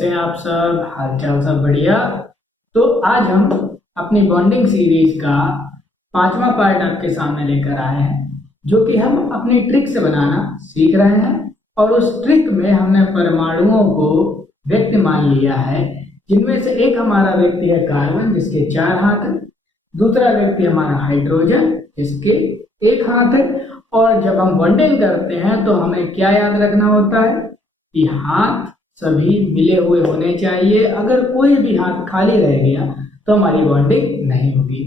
कैसे हैं आप सब? हालचाल सब बढ़िया। तो आज हम अपनी बॉन्डिंग सीरीज का 5वां पार्ट आपके सामने लेकर आए हैं, जो कि हम अपनी ट्रिक से बनाना सीख रहे हैं। और उस ट्रिक में हमने परमाणुओं को व्यक्ति मान लिया है, जिनमें से एक हमारा व्यक्ति है कार्बन, जिसके 4 हाथ है। दूसरा व्यक्ति हमारा हाइड्रोजन, जिसके 1 हाथ है। और जब हम बॉन्डिंग करते हैं तो हमें क्या याद रखना होता है कि हाथ सभी मिले हुए होने चाहिए। अगर कोई भी हाथ खाली रह गया तो हमारी बॉन्डिंग नहीं होगी।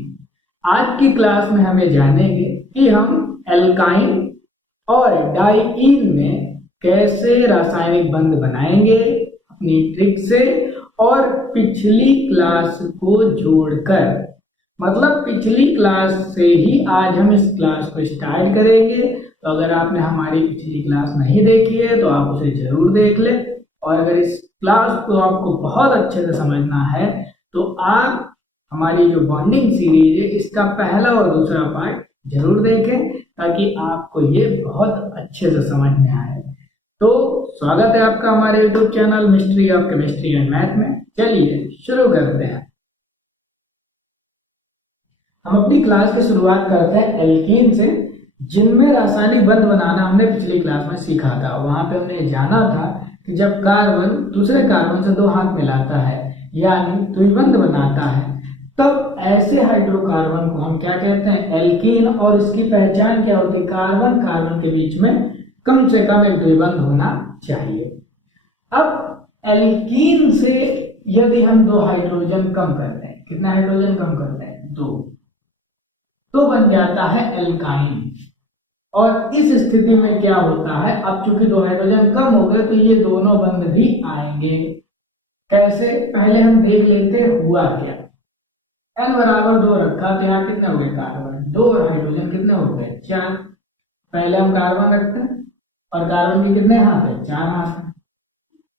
आज की क्लास में हमें जानेंगे कि हम एल्काइन और डाइईन में कैसे रासायनिक बंध बनाएंगे अपनी ट्रिक से, और पिछली क्लास को जोड़कर। मतलब पिछली क्लास से ही आज हम इस क्लास को स्टार्ट करेंगे। तो अगर आपने हमारी पिछली क्लास नहीं देखी है तो आप उसे जरूर देख लें। और अगर इस क्लास को आपको बहुत अच्छे से समझना है तो आप हमारी जो बॉन्डिंग सीरीज है इसका पहला और दूसरा पार्ट जरूर देखें, ताकि आपको ये बहुत अच्छे से समझ में आए। तो स्वागत है आपका हमारे YouTube channel mystery of chemistry and math में। चलिए शुरू करते हैं। हम अपनी क्लास की शुरुआत करते हैं एल्कीन से, जिनमें रासायनिक बंध बनाना हमने पिछली क्लास में सीखा था। वहां पे हमने जाना था कि जब कार्बन दूसरे कार्बन से 2 हाथ मिलाता है यानी द्विबंध बनाता है, तब ऐसे हाइड्रोकार्बन को हम क्या कहते हैं? एल्कीन। और इसकी पहचान क्या होती है? कार्बन कार्बन के बीच में कम से कम एक द्विबंध होना चाहिए। अब एल्कीन से यदि हम 2 हाइड्रोजन कम करते हैं, कितना हाइड्रोजन कम करते हैं? 2, तो बन जाता है एल्काइन। और इस स्थिति में क्या होता है? अब चूंकि 2 हाइड्रोजन कम हो गए तो ये दोनों बंध भी आएंगे। कैसे? पहले हम देख लेते हुआ क्या। n बराबर 2 रखा तो यहाँ कितने हो गए? कार्बन 2 और हाइड्रोजन कितने हो गए? 4। पहले हम कार्बन रखते हैं और कार्बन के कितने हाथ है? 4 हाथ है।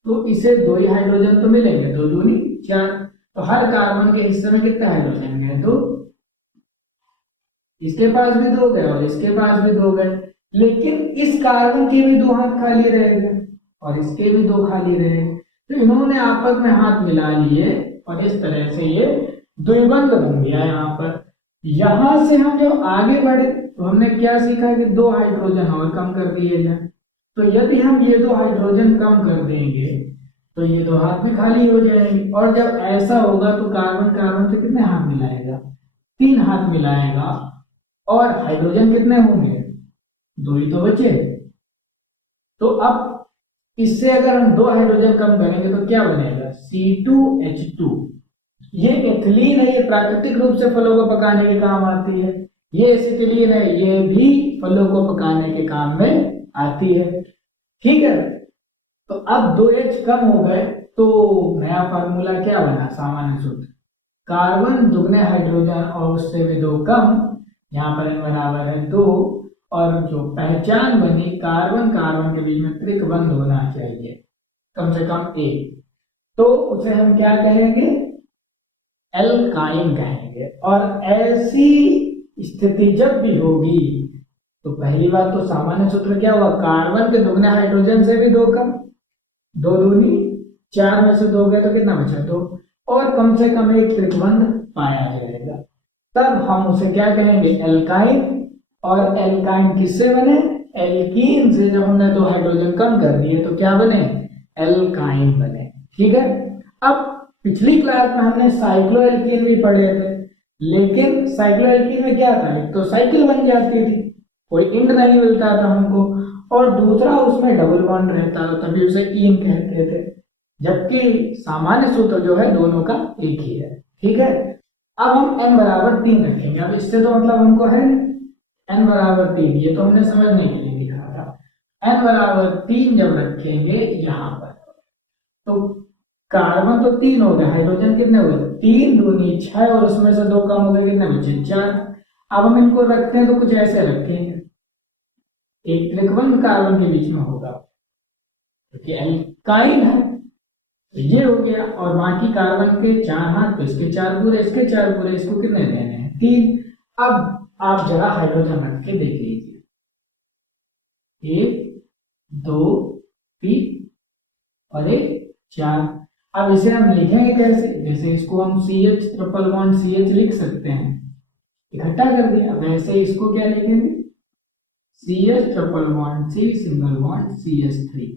तो इसे 2 ही हाइड्रोजन तो मिलेंगे, 2 दूनी 4। तो हर कार्बन के हिस्से में कितने हाइड्रोजन गए? 2। इसके पास भी 2 गए और इसके पास भी 2 गए, लेकिन इस कार्बन के भी 2 हाथ खाली रह गए और इसके भी 2 खाली रहे। तो इन्होंने आपस में हाथ मिला लिए और इस तरह से ये द्विबंध बन गया। यहाँ पर यहां से हम जब आगे बढ़े तो हमने क्या सीखा कि 2 हाइड्रोजन और कम कर दिए जाए। तो यदि हम ये 2 हाइड्रोजन कम कर देंगे तो ये 2 हाथ भी खाली हो जाएंगे। और जब ऐसा होगा तो कार्बन कार्बन से कितने हाथ मिलाएगा? 3 हाथ मिलाएगा। और हाइड्रोजन कितने होंगे? 2 ही तो बचे। तो अब इससे अगर हम 2 हाइड्रोजन कम करेंगे तो क्या बनेगा? C2H2। ये एथिलीन है, ये प्राकृतिक रूप से फलों को पकाने के काम आती है। ये एसिटिलीन है, ये भी फलों को पकाने के काम में आती है। ठीक है। तो अब 2H कम हो गए तो नया फार्मूला क्या बना? सामान्य सूत्र कार्बन दुगने हाइड्रोजन और उससे भी 2 कम, यहाँ पर n बराबर है 2। और जो पहचान बनी, कार्बन कार्बन के बीच में त्रिकबंध होना चाहिए, कम से कम 1। तो उसे हम क्या कहेंगे? एल्काइन कहेंगे। और ऐसी स्थिति जब भी होगी तो पहली बात तो सामान्य सूत्र क्या हुआ? कार्बन के दुगने हाइड्रोजन से भी 2 कम, 2 दूनी 4 में से 2 गए तो कितना बचा? 2। और कम से कम एक त्रिकबंध पाया जाएगा, तब हम उसे क्या कहेंगे? एल्काइन। और एल्काइन किससे बने? एल्कीन से। जब हमने 2 हाइड्रोजन कम कर दिए तो क्या बने? एल्काइन बने। ठीक है। अब पिछली क्लास में हमने साइक्लोएल्कीन भी पढ़े थे, लेकिन साइक्लोएल्कीन में क्या था? एक तो साइकिल बन जाती थी, कोई इंड नहीं मिलता था हमको, और दूसरा उसमें डबल बॉन्ड रहता था, तभी उसे ईन कहते थे। जबकि सामान्य सूत्र जो है दोनों का एक ही है। ठीक है। अब हम n बराबर 3 रखेंगे। अब इससे तो मतलब हमको है n बराबर 3, ये तो हमने समझने के लिए लिखा था। n बराबर 3 जब रखेंगे यहाँ पर तो कार्बन तो 3 हो गए, हाइड्रोजन कितने हो गए? 3 दूनी 6 और उसमें से 2 कम हो गए, कितने बचे? 4। अब हम इनको रखते हैं तो कुछ ऐसे रखेंगे, एक त्रिकबंध कार्बन के बीच में होगा क्योंकि एल्काइन है। तो ये हो गया। और बाकी कार्बन के 4 हाथ, तो इसके 4 पूरे, इसके 4 पूरे, इसको कितने देने हैं? 3। अब आप जरा हाइड्रोजन रख के देख लीजिए, 1 2 3 और 1 4। अब इसे हम लिखेंगे कैसे, जैसे इसको हम CH ट्रिपल बॉन्ड CH लिख सकते हैं, इकट्ठा कर दिया, वैसे इसको क्या लिखेंगे, CH triple bond C single bond CH3।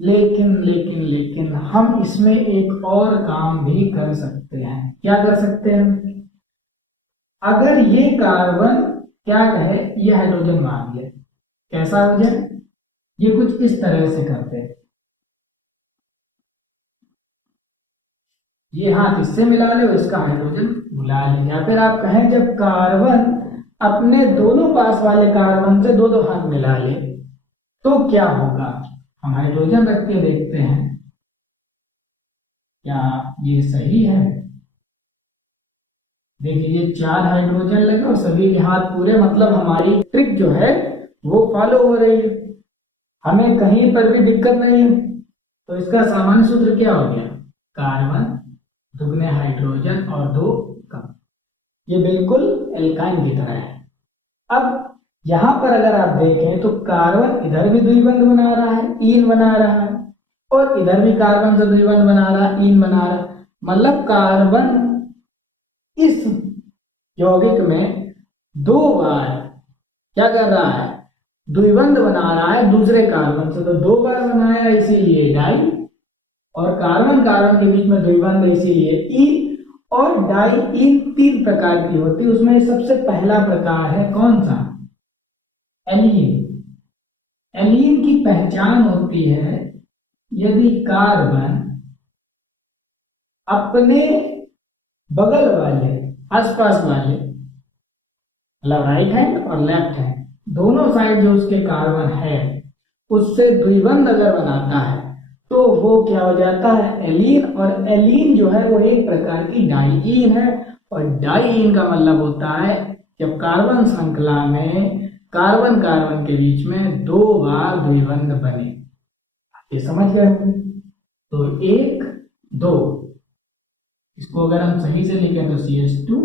लेकिन हम इसमें एक और काम भी कर सकते हैं। क्या कर सकते हैं, अगर ये कार्बन क्या कहे, ये हाइड्रोजन मान लिया, कैसा हो जाए, ये कुछ इस तरह से करते हैं, ये हाथ इससे मिला ले और इसका हाइड्रोजन बुला ले, या फिर आप कहें जब कार्बन अपने दोनों पास वाले कार्बन से दो दो हाथ मिला ले तो क्या होगा। हम हाइड्रोजन रख के देखते हैं क्या ये सही है। देखिए ये 4 हाइड्रोजन लगे और सभी के हाथ पूरे, मतलब हमारी ट्रिक जो है वो फॉलो हो रही है, हमें कहीं पर भी दिक्कत नहीं है। तो इसका सामान्य सूत्र क्या हो गया, कार्बन दुगने हाइड्रोजन और 2 कम, ये बिल्कुल एल्काइन की तरह है। अब यहां पर अगर आप देखें तो कार्बन इधर भी द्विबंध बना रहा है, ईन बना रहा है, और इधर भी कार्बन से द्विबंध बना रहा है, ईन बना रहा है, मतलब कार्बन इस यौगिक में 2 बार क्या कर रहा है, द्विबंध बना रहा है दूसरे कार्बन से, तो 2 बार बनाया इसीलिए डाई, और कार्बन कार्बन के बीच में द्विबंध इसीलिए ईन। और डाई ईन 3 प्रकार की होती है, उसमें सबसे पहला प्रकार है कौन सा, एलीन। एलीन की पहचान होती है यदि कार्बन अपने बगल वाले आसपास वाले, मतलब राइट हैंड और लेफ्ट हैंड दोनों साइड जो उसके कार्बन है उससे द्विबंध अगर बनाता है तो वो क्या हो जाता है, एलीन। और एलीन जो है वो एक प्रकार की डाईईन है, और डाईईन का मतलब होता है जब कार्बन श्रृंखला में कार्बन कार्बन के बीच में 2 बार द्विबंध बने। ये समझ गए, तो 1 2, इसको अगर हम सही से लिखें तो CH2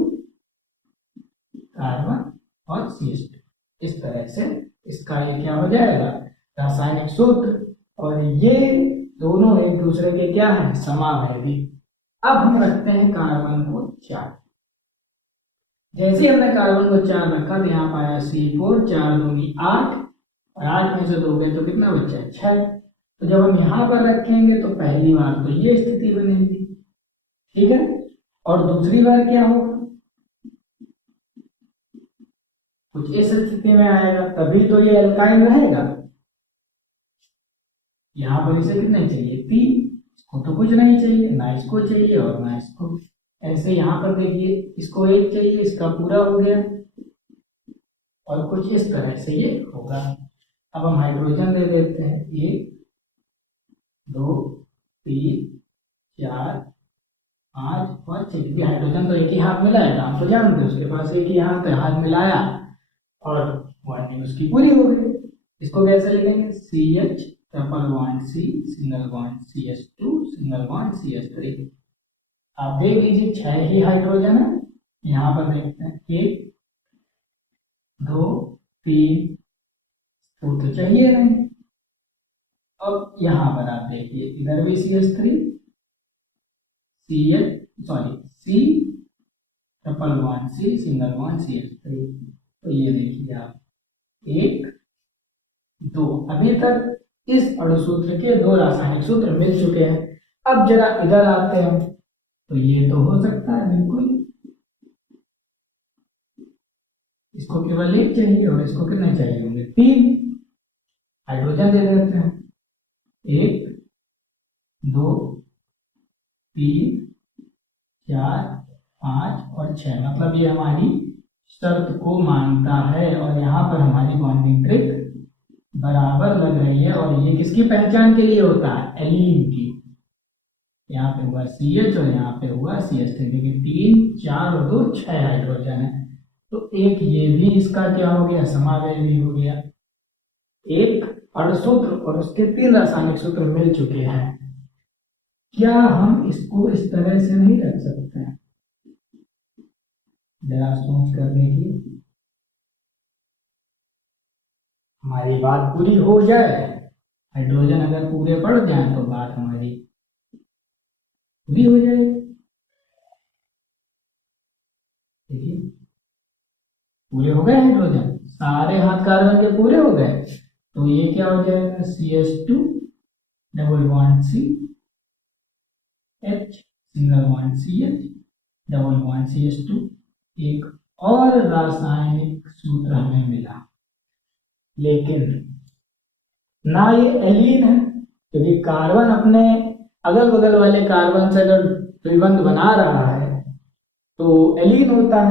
कार्बन और CH2, इस तरह से इसका ये क्या हो जाएगा, रासायनिक सूत्र। और ये दोनों एक दूसरे के क्या है, समावैधी। अब हम रखते हैं कार्बन को 4, जैसे हमने कार्बन को 4 रखा तो यहाँ पाया C4, 4 दूनी 8, और 8 में से 2 गए तो कितना बचा, 6। तो जब हम यहाँ पर रखेंगे तो पहली बार तो ये स्थिति बनेगी, ठीक है, और दूसरी बार क्या होगा, कुछ इस स्थिति में आएगा, तभी तो ये एल्काइन रहेगा। यहाँ पर इसे कितने चाहिए, 3, इसको तो कुछ नहीं चाहिए, ना इसको चाहिए और ना इसको। ऐसे यहाँ पर देखिए इसको 1 चाहिए, इसका पूरा हो गया, और कुछ इस तरह से ये होगा। अब हम हाइड्रोजन दे देते हैं, 1 2 3 4 5 और 6, क्योंकि हाइड्रोजन तो एक ही हाथ मिलाएगा, हम तो जानते हैं उसके पास एक ही हाथ है, हाथ मिलाया और बॉन्डिंग उसकी पूरी हो गई। इसको कैसे लिखेंगे, CH triple bond C single bond CH2 single bond CH3। आप देख लीजिए 6 ही हाइड्रोजन है, यहाँ पर देखते हैं 1 2 3, तो चाहिए नहीं। अब यहाँ पर आप देखिए इधर भी CH3 C triple bond C single bond CH3, तो ये देखिए आप 1 2, अभी तक इस अणुसूत्र के 2 रासायनिक सूत्र मिल चुके हैं। अब जरा इधर आते हैं, तो ये तो हो सकता है बिल्कुल, इसको केवल 1 चाहिए और इसको कितने चाहिए होंगे, 3। हाइड्रोजन दे देते हैं, 1 2 3 4 5 और 6, मतलब ये हमारी शर्त को मानता है, और यहाँ पर हमारी बॉन्डिंग ट्रिक बराबर लग रही है। और ये किसकी पहचान के लिए होता है, एलीन की। यहाँ पे हुआ CH और यहाँ पे हुआ CH3, देखिए 3 4 और 2 6 हाइड्रोजन है, तो एक ये भी इसका क्या हो गया, समावैधी हो गया। एक अणुसूत्र और उसके 3 रासायनिक सूत्र मिल चुके हैं। क्या हम इसको इस तरह से नहीं रख सकते हैं, जरा सोच कर देखिए, हमारी बात पूरी हो जाए, हाइड्रोजन अगर पूरे पड़ जाए तो बात हमारी भी हो जाएगा। देखिए पूरे हो गए हाइड्रोजन, सारे हाथ कार्बन के पूरे हो गए, तो ये क्या हो जाएगा CH2 double bond C H single bond CH double bond CH2। एक और रासायनिक सूत्र हमें मिला, लेकिन ना ये एलीन है, क्योंकि कार्बन अपने अगल बगल वाले कार्बन से अगर द्विबंध बना रहा है तो एलीन होता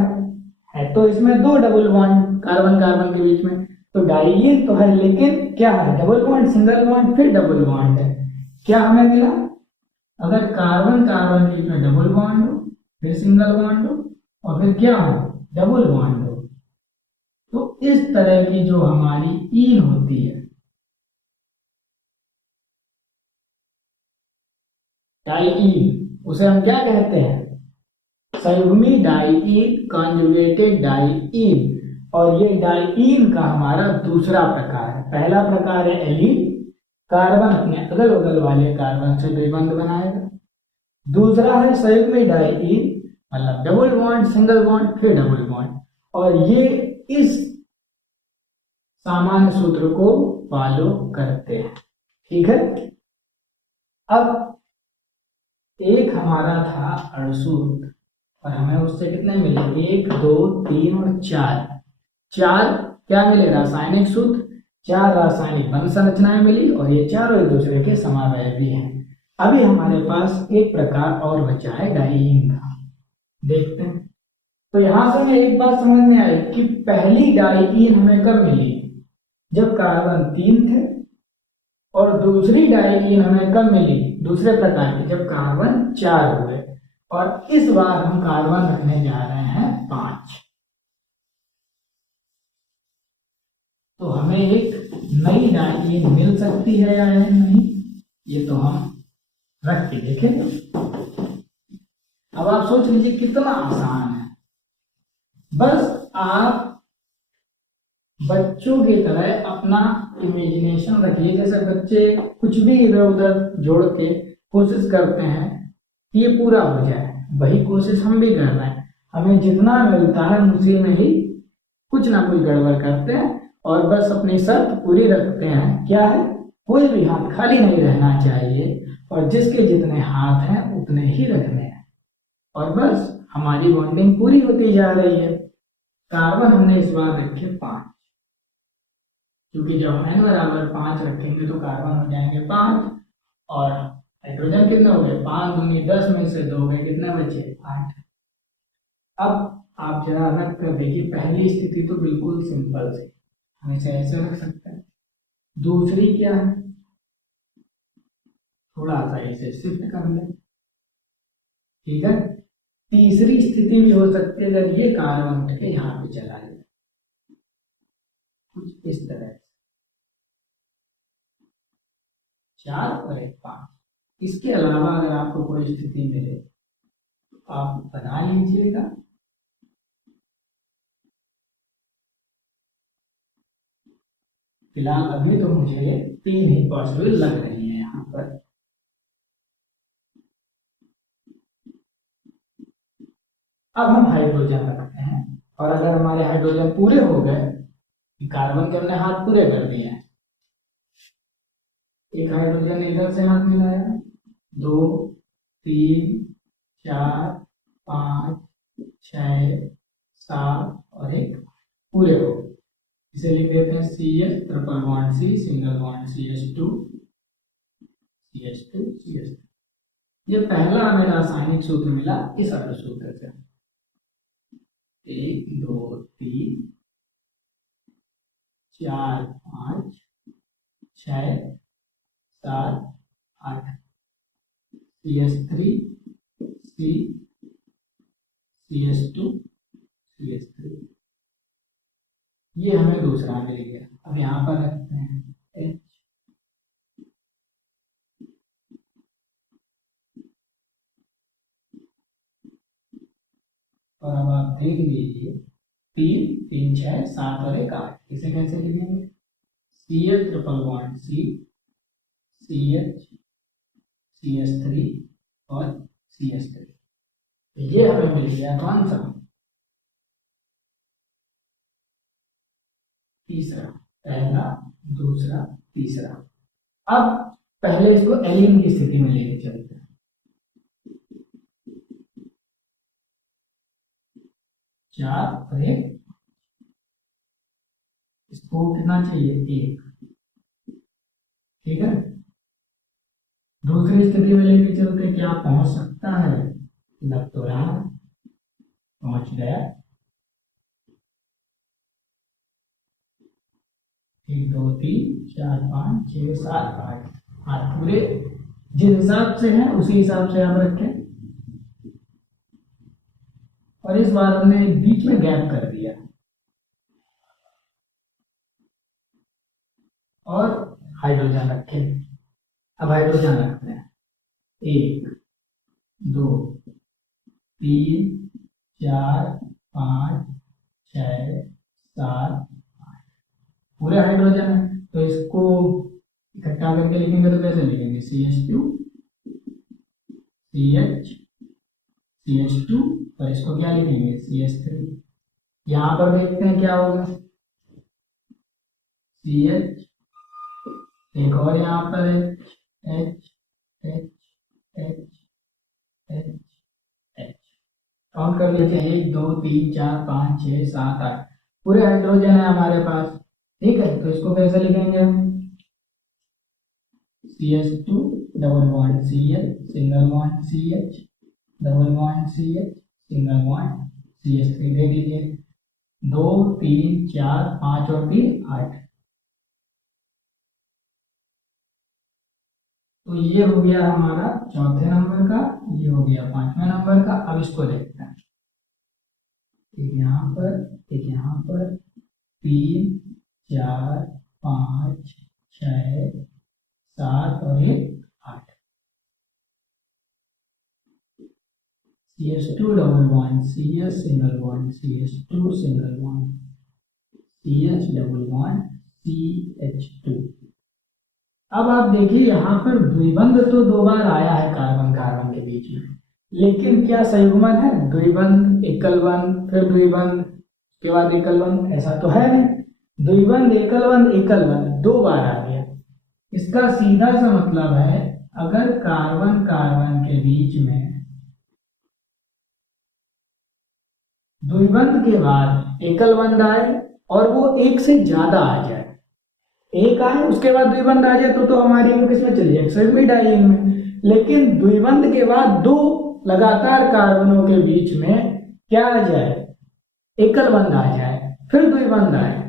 है तो इसमें दो डबल बॉन्ड कार्बन कार्बन के बीच में, तो डाइईन तो है, लेकिन क्या है डबल बॉन्ड, सिंगल बॉन्ड फिर डबल बॉन्ड है। क्या हमें मिला, अगर कार्बन कार्बन के बीच में डबल बॉन्ड हो, फिर सिंगल बॉन्ड हो, और फिर क्या हो डबल बॉन्ड हो, तो इस तरह की जो हमारी ईन होती है, डाइईन, उसे हम क्या कहते हैं संयुग्मी डाइईन, कॉन्जुगेटेड डाइईन। और ये डाइईन का हमारा दूसरा प्रकार है। पहला प्रकार है एलीन, कार्बन अपने अगल बगल वाले कार्बन से द्विबंध बनाएगा। दूसरा है संयुग्मी डाइईन, मतलब डबल बॉन्ड सिंगल बॉन्ड फिर डबल बॉन्ड, और ये इस सामान्य सूत्र को फॉलो करते हैं। ठीक है, अब एक हमारा था अड़सूत्र, और हमें उससे कितने मिले 1 2 3 और 4 क्या मिले रासायनिक सूत्र, 4 रासायनिक बंध संरचनाएं मिली, और ये चारों एक दूसरे के समावयवी हैं। अभी हमारे पास एक प्रकार और बचा है डाइईन का, देखते हैं। तो यहां से हमें एक बात समझ में आई कि पहली डाइईन हमें कब मिली, जब कार्बन 3 थे, और दूसरी डाइईन हमें कब मिली दूसरे प्रकार की, जब कार्बन 4 हुए, और इस बार हम कार्बन रखने जा रहे हैं 5। तो हमें एक नई डाइईन मिल सकती है या नहीं, ये तो हम रख के देखेंगे। अब आप सोच लीजिए कितना आसान है, बस आप बच्चों की तरह अपना इमेजिनेशन रखिए, जैसे बच्चे कुछ भी इधर उधर जोड़ के कोशिश करते हैं कि ये पूरा हो जाए, वही कोशिश हम भी कर रहे हैं। हमें जितना मिलता है उसी में ही कुछ ना कुछ गड़बड़ करते हैं, और बस अपनी शर्त पूरी रखते हैं, क्या है कोई भी हाथ खाली नहीं रहना चाहिए, और जिसके जितने हाथ हैं उतने ही रखने हैं, और बस हमारी बॉन्डिंग पूरी होती जा रही है। कार्बन हमने इस बार रखे 5, क्योंकि जब हम n बराबर 5 रखेंगे तो कार्बन हो जाएंगे 5, और हाइड्रोजन कितने हो गए 5 दूनी 10 में से 2 गए, कितने बचे 8। अब आप जरा रख कर देखिए, पहली स्थिति तो बिल्कुल सिंपल थी, हम इसे ऐसे रख सकते हैं। दूसरी क्या है, थोड़ा सा इसे शिफ्ट कर ले, ठीक है। तीसरी स्थिति भी हो सकती है, अगर ये कार्बन उठ के यहाँ पे चला जाए कुछ इस तरह, 4 और 1 5। इसके अलावा अगर आपको कोई स्थिति मिले तो आप बना लीजिएगा। फिलहाल अभी तो मुझे 3 ही पॉसिबल लग रही है यहाँ पर। अब हम हाइड्रोजन रखते हैं, और अगर हमारे हाइड्रोजन पूरे हो गए, कार्बन के हमने हाथ पूरे कर दिए हैं, एक हाइड्रोजन इधर से हाथ मिलाया, 2 3 4 5 6 7 और 1 पूरे हो, इसे लिख देते हैं CH triple bond C single bond CH2 CH2 CH2। ये पहला हमें रासायनिक सूत्र मिला इस अणु सूत्र से, 1 2 3 4 5 6 7 8 CH3 C CH2 CH3, ये हमें दूसरा मिल गया। अब यहाँ पर रखते हैं H, और अब आप देख लीजिए 3 3 6 7 और 1 8, इसे कैसे लिखेंगे CH triple bond C CH CH3 और CH3। ये हमें मिल गया कौन सा, तीसरा, पहला, दूसरा, तीसरा। अब पहले इसको एलीन की स्थिति में लेके चलते हैं। 4 और 1, इसको कितना चाहिए, 1, ठीक है। दूसरी स्थिति में लेके चलते, क्या पहुंच सकता है, लग तो रहा, पहुंच गया, 1 2 3 4 5 6 7 8 8 पूरे जिस हिसाब से है उसी हिसाब से आप रखें। और इस बार हमने बीच में गैप कर दिया और हाइड्रोजन रखे। अब हाइड्रोजन रखते हैं, 1 2 3 4 5 6 7 8 पूरे हाइड्रोजन है। तो इसको इकट्ठा करके लिखेंगे तो कैसे लिखेंगे, CH2 CH CH2 और इसको क्या लिखेंगे, CH3। यहां पर देखते हैं क्या होगा, CH, एक और यहाँ पर H H H H H, count कर लेते हैं, 1 2 3 4 5 6 7 8 पूरे हाइड्रोजन है हमारे पास, ठीक है। तो इसको कैसे लिखेंगे हम, CH2 double bond Cl single bond CH double bond CH single bond CH3 दे दीजिए, 2 3 4 5 और 3 8। तो ये हो गया हमारा चौथे नंबर का, ये हो गया पांचवें नंबर का। अब इसको देखते हैं, एक यहाँ पर, एक यहाँ पर, 3 4 5 6 7 और 1 8। CH2 double bond CH single bond CH2 single bond CH double bond CH2। अब आप देखिए यहाँ पर द्विबंध तो 2 बार आया है कार्बन कार्बन के बीच में, लेकिन क्या संयुग्मन है, द्विबंध एकल बंध फिर द्विबंध के बाद एकल बंध, ऐसा तो है नहीं। द्विबंध एकल बंध 2 बार आ गया। इसका सीधा सा मतलब है अगर कार्बन कार्बन के बीच में द्विबंध के बाद एकल बंध आए और वो एक से ज्यादा आ जाए, एक आए उसके बाद द्विबंध आ जाए तो हमारी वो किसमें चली जाए, एक्सोइड डाइईन में। लेकिन द्विबंध के बाद 2 लगातार कार्बनों के बीच में क्या आ जाए, एकल बंध आ जाए फिर द्विबंध आए,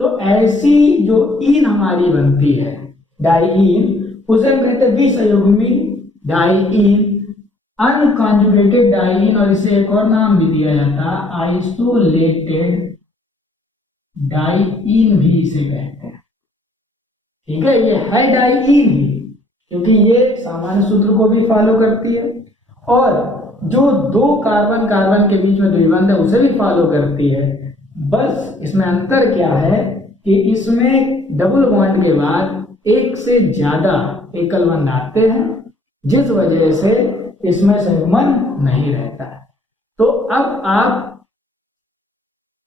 तो ऐसी जो ईन हमारी बनती है डाइईन, उसे हम कहते हैं विसंयुग्मी डाइईन, अनकॉन्जुगेटेड डाइईन, और इसे एक और नाम भी दिया जाता है आइसोलेटेड डाइईन भी इसे कहते हैं, ठीक है। ये है डाइईन ही क्योंकि ये सामान्य सूत्र को भी फॉलो करती है और जो 2 कार्बन कार्बन के बीच में द्विबंध है उसे भी फॉलो करती है। बस इसमें अंतर क्या है कि इसमें डबल बॉन्ड के बाद एक से ज्यादा एकल बंध आते हैं, जिस वजह से इसमें संयुग्मन नहीं रहता है। तो अब आप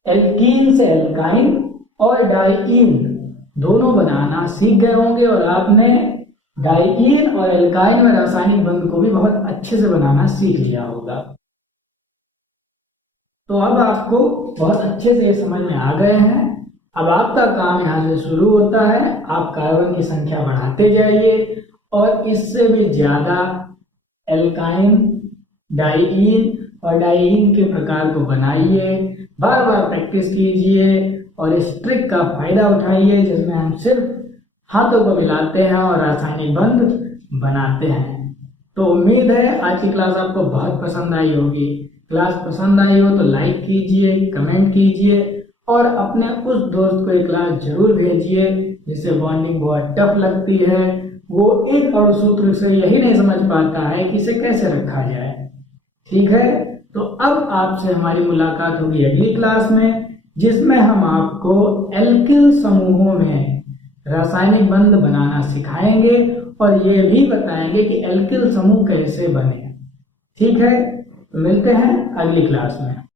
एल्कीन से एल्काइन और डाइईन दोनों बनाना सीख गए होंगे और आपने डाइईन और एल्काइन में रासायनिक बंध को भी बहुत अच्छे से बनाना सीख लिया होगा। तो अब आपको बहुत अच्छे से समझ में आ गए हैं। अब आपका काम यहाँ से शुरू होता है, आप कार्बन की संख्या बढ़ाते जाइए और इससे भी ज्यादा एल्काइन, डाइईन और डाइईन के प्रकार को बनाइए, बार बार प्रैक्टिस कीजिए और इस ट्रिक का फायदा उठाइए जिसमें हम सिर्फ हाथों को मिलाते हैं और रासायनिक बंध बनाते हैं। तो उम्मीद है आज की क्लास आपको बहुत पसंद आई होगी। क्लास पसंद आई हो तो लाइक कीजिए, कमेंट कीजिए और अपने उस दोस्त को ये क्लास जरूर भेजिए जिसे बॉन्डिंग बहुत टफ लगती है, वो एक और सूत्र से यही नहीं समझ पाता है कि इसे कैसे रखा जाए, ठीक है। तो अब आपसे हमारी मुलाकात होगी अगली क्लास में, जिसमें हम आपको एल्किल समूहों में रासायनिक बंध बनाना सिखाएंगे और ये भी बताएंगे कि एल्किल समूह कैसे बने, ठीक है, तो मिलते हैं अगली क्लास में।